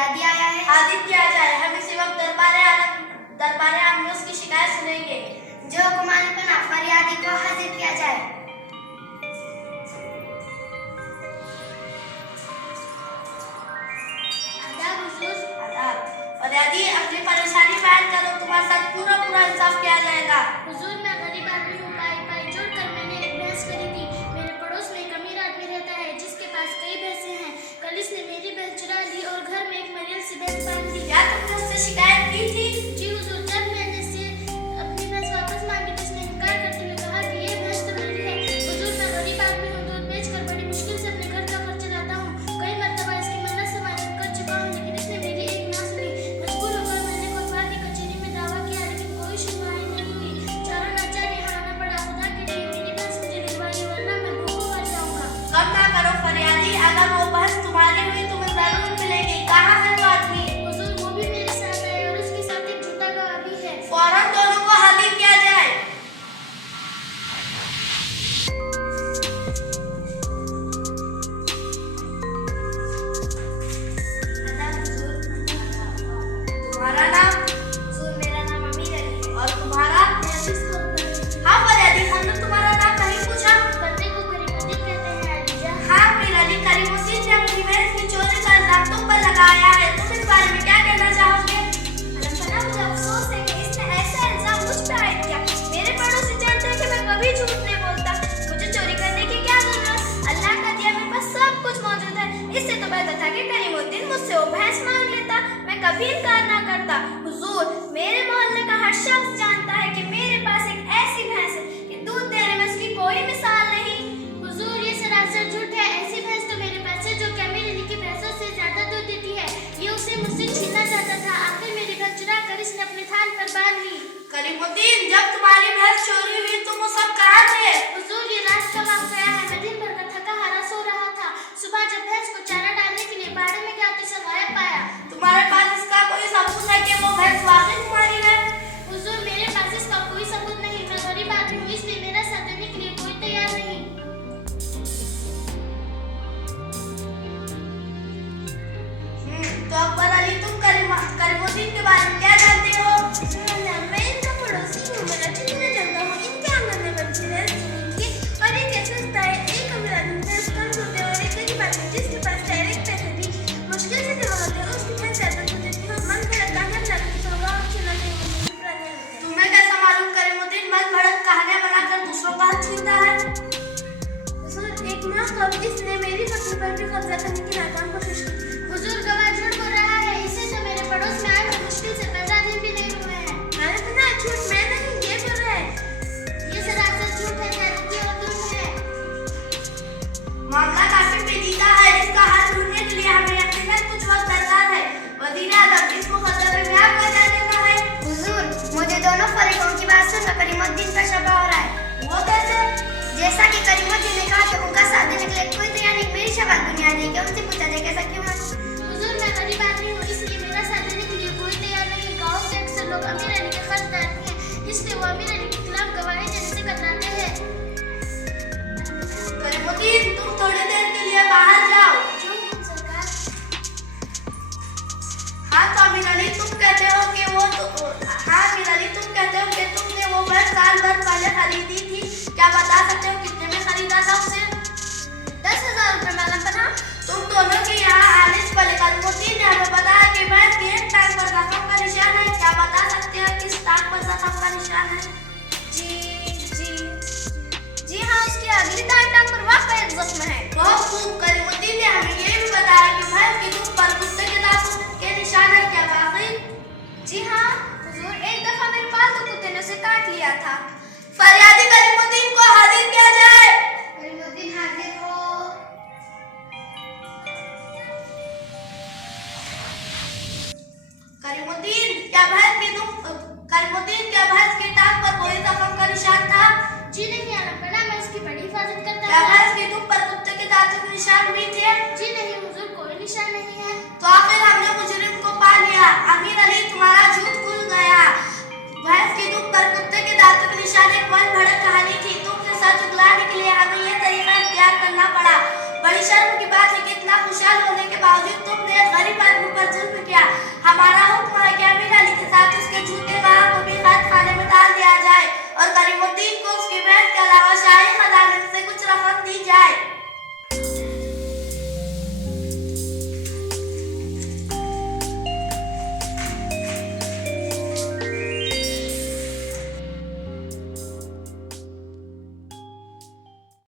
फरियादी आया है। हाजिर किया जाए। हम इसी वक्त दरबारे आम में उसकी शिकायत सुनेंगे। जो हुक्मान बना फरियादी को हाजिर किया जाए। आदाब हुजूर। आदाब। फरियादी अपनी परेशानी बयान करो, तुम्हारे साथ पूरा इंसाफ किया जाएगा। हुजूर, मैं गरीब आदमी हूँ। पाई जोड़कर मैंने एक भैंस खरीदी। मेरे पड़ोस में एक अमीर आदमी रहता है जिसके पास कई भैंसें हैं। कल इसने मेरी भैंस चुरा ली और घर में एक मरियल सी भैंस बांध दी। क्या तुमने उससे शिकायत की थी? जी हुजूर, जब मैंने इससे अपनी भैंस वापस मांगी तो इसने इनकार करते हुए कहा कि ये भैंस तो मेरी है। हुजूर, मैं गरीब आदमी हूँ, दूध बेचकर बड़ी मुश्किल से अपने घर का खर्च चलाता हूँ। कई मर्तबा इसकी मन्नत से मानत कर चुका हूँ, लेकिन इसने मेरी एक ना सुनी। मजबूर होकर मैंने कोतवाल की कचहरी में दावा किया, लेकिन कोई सुनवाई नहीं हुई। चारों नाचार यहाँ आना पड़ा। खुदा के लिए मेरी भैंस मुझे दिलवाइए, वरना मैं भूखों मर जाऊंगा। कम ना करो फरियादी, अगर वो भैंस तुम्हारी हुई तुम्हें जरूर मिलेगी। कहाँ है वो आदमी? हुजूर, वो भी मेरे साथ है और उसके साथ एक झूठा गवाह भी है। फौरन दोनों को हाजिर किया जाए। तुम्हारा नाम? हुजूर, मेरा नाम अमीर अली है। और तुम्हारा? हाँ फरियादी, हमने तुम्हारा नाम नहीं पूछा। बंदे को करीमुद्दीन कहते हैं अलीजा। हाँ अमीर अली, करीमुद्दीन ने अपनी भैंस की चोरी का इल्जाम तुम पर लगाया है। तुम इस बारे में क्या कहना चाहोगे? अलमपना, मुझे अफसोस है कि इसने ऐसा इल्जाम मुझ पर आयद किया। मेरे पड़ोसी जानते हैं कि मैं कभी झूठ नहीं बोलता। मुझे चोरी करने की क्या जरूरत? अल्लाह का दिया मेरे पास सब कुछ मौजूद है। इससे तो बेहतर था कि करीमुद्दीन मुझसे वो भैंस मांग लेता। मैं कभी इनकार ना करता। हुजूर, मेरे मोहल्ले का हर शख्स जानता है कि मेरे पास एक ऐसी भैंस है कि दूध देने में उसकी कोई मिसाल नहीं। हुजूर, ये सरासर झूठ है। ऐसी भैंस तो मेरे पास है जो अमीर अली की भैंसों से ज्यादा दूध देती है। ये उसे मुझसे छीनना चाहता था। आखिर मेरी भैंस चुरा कर इसने अपने थान पर बांध ली। करीमुद्दीन, जब तुम्हारी भैंस चोरी हुई तुम उस वक्त कहाँ थे? हुजूर, ये रात का वाक़या है। मैं दिन भर का थका हारा सो रहा था। सुबह जब भैंस को चारा डालने के लिए बाड़े में गया तो इसे गायब पाया। तुम्हारे पास इसका कोई सबूत है कि वो भैंस वाकई तुम्हारी है? हुजूर, मेरे पास इसका कोई सबूत नहीं। मैं गरीब आदमी हूँ, इसलिए मेरा साथ देने के लिए कोई तैयार नहीं। तो अकबर अली, तुम करीमुद्दीन के बारे में क्या जानते हो? मैं इनका पड़ोसी हूँ। मैं अच्छी तरह जानता हूँ इनके आंगन में बच्चे हैं थी और एक ऐसा होता है। एक अमीर आदमी भैंस कम होते और एक गरीब आदमी जिसके पास डायरेक्ट पैसे भी मुश्किल से जमा होते हैं उसकी भैंस ज्यादा दूध देती है और मन भड़क कहानियां बनाती है। होगा और सुना नहीं मुझे पुराने होते तुम्हें कैसा मालूम करीमुद्दीन मन भड़क कहानियां बनाकर दूसरों का हाथ छीनता है? हैं। एक माह कब इसने मेरी फसल पर भी कब्जा करने की नाकाम कोशिश की। हुजूर, गवाह झूठ बोल रहा है। इसे तो मेरे पड़ोस में आए हुए मुश्किल से 15 दिन भी नहीं हुए हैं। मैंने सुना है झूठ मैं नहीं ये बोल रहा है। ये सरासर झूठ है। जादू की और जुल्म है। मामला काफी पेचीदा है। इसका हल ढूंढने के लिए हमें यकीनन कुछ वक्त दरकार है। वज़ीर आज़म, इस मुकदमे में आपका क्या कहना है? हुजूर, मुझे दोनों फरीकों की बात सुनकर करीमुद्दीन पर शक हो रहा है। वो कैसे? जैसा कि करीमुद्दीन ने कहा कि उनका साथ देने के लिए कोई तैयार नहीं। मेरी शबात बुनियाद है कि उनसे पूछा जाए कैसा क्यों है। हुजूर, मैं गरीब आदमी हूँ, इसलिए मेरा साथ देने के लिए कोई तैयार नहीं। गाँव के अक्सर लोग अमीर अली के कर्जदार हैं, इसलिए वो अमीर अली के खिलाफ गवाही देने से कतराते हैं। करीमुद्दीन, तुम थोड़ी देर के लिए बाहर जाओ। क्यों सरकार? हाँ तो अमीर अली, तुम कहते हो कि तुमने वो भैंस साल भर पहले खरीदी थी। क्या बता सकते हो कितने में खरीदा था उसे? 10,000 रुपये में अलमपना। तुम दोनों के यहाँ आने से पहले करीमुद्दीन ने हमें बताया कि भैंस की एक टांग पर जख्म का निशान है। क्या बता सकते हो किस टांग पर जख्म का निशान है? जी हाँ, उसकी अगली दाएं टांग पर वाकई एक जख्म है। बहुत खूब। करीमुद्दीन ने हमें ये भी बताया कि भैंस की दुख पर कुत्ते के दांतों के निशान है। क्या वाकई? जी हाँ हुजूर, एक दफा मेरे पालतू कुत्ते ने उसे काट लिया था। फरियादी, करीमुद्दीन को हाजिर किया जाए। करीमुद्दीन हाजिर हो। करीमुद्दीन, क्या भैंस की टांग पर कोई जख्म का निशान था? जी नहीं अलमपना, मैं उसकी बड़ी हिफाजत करता क्या था। भैंस की दुख पर कुत्ते के दांतों के निशान भी थे? जी नहीं हुजूर, कोई निशान नहीं है। तो आखिर हमने मुजरिम को पा लिया। अमीर अली, तुम्हारा झूठ खुल गया। भैंस की दुख पर कुत्ते के दांतों के निशान एक मन भड़क कहानी थी। तुमसे सच उगलाने के लिए हमें यह तरीका इख्तियार करना पड़ा। बड़ी शर्म की बात है कि इतना खुशहाल होने के बावजूद तुमने एक गरीब आदमी पर जुल्म किया। हमारा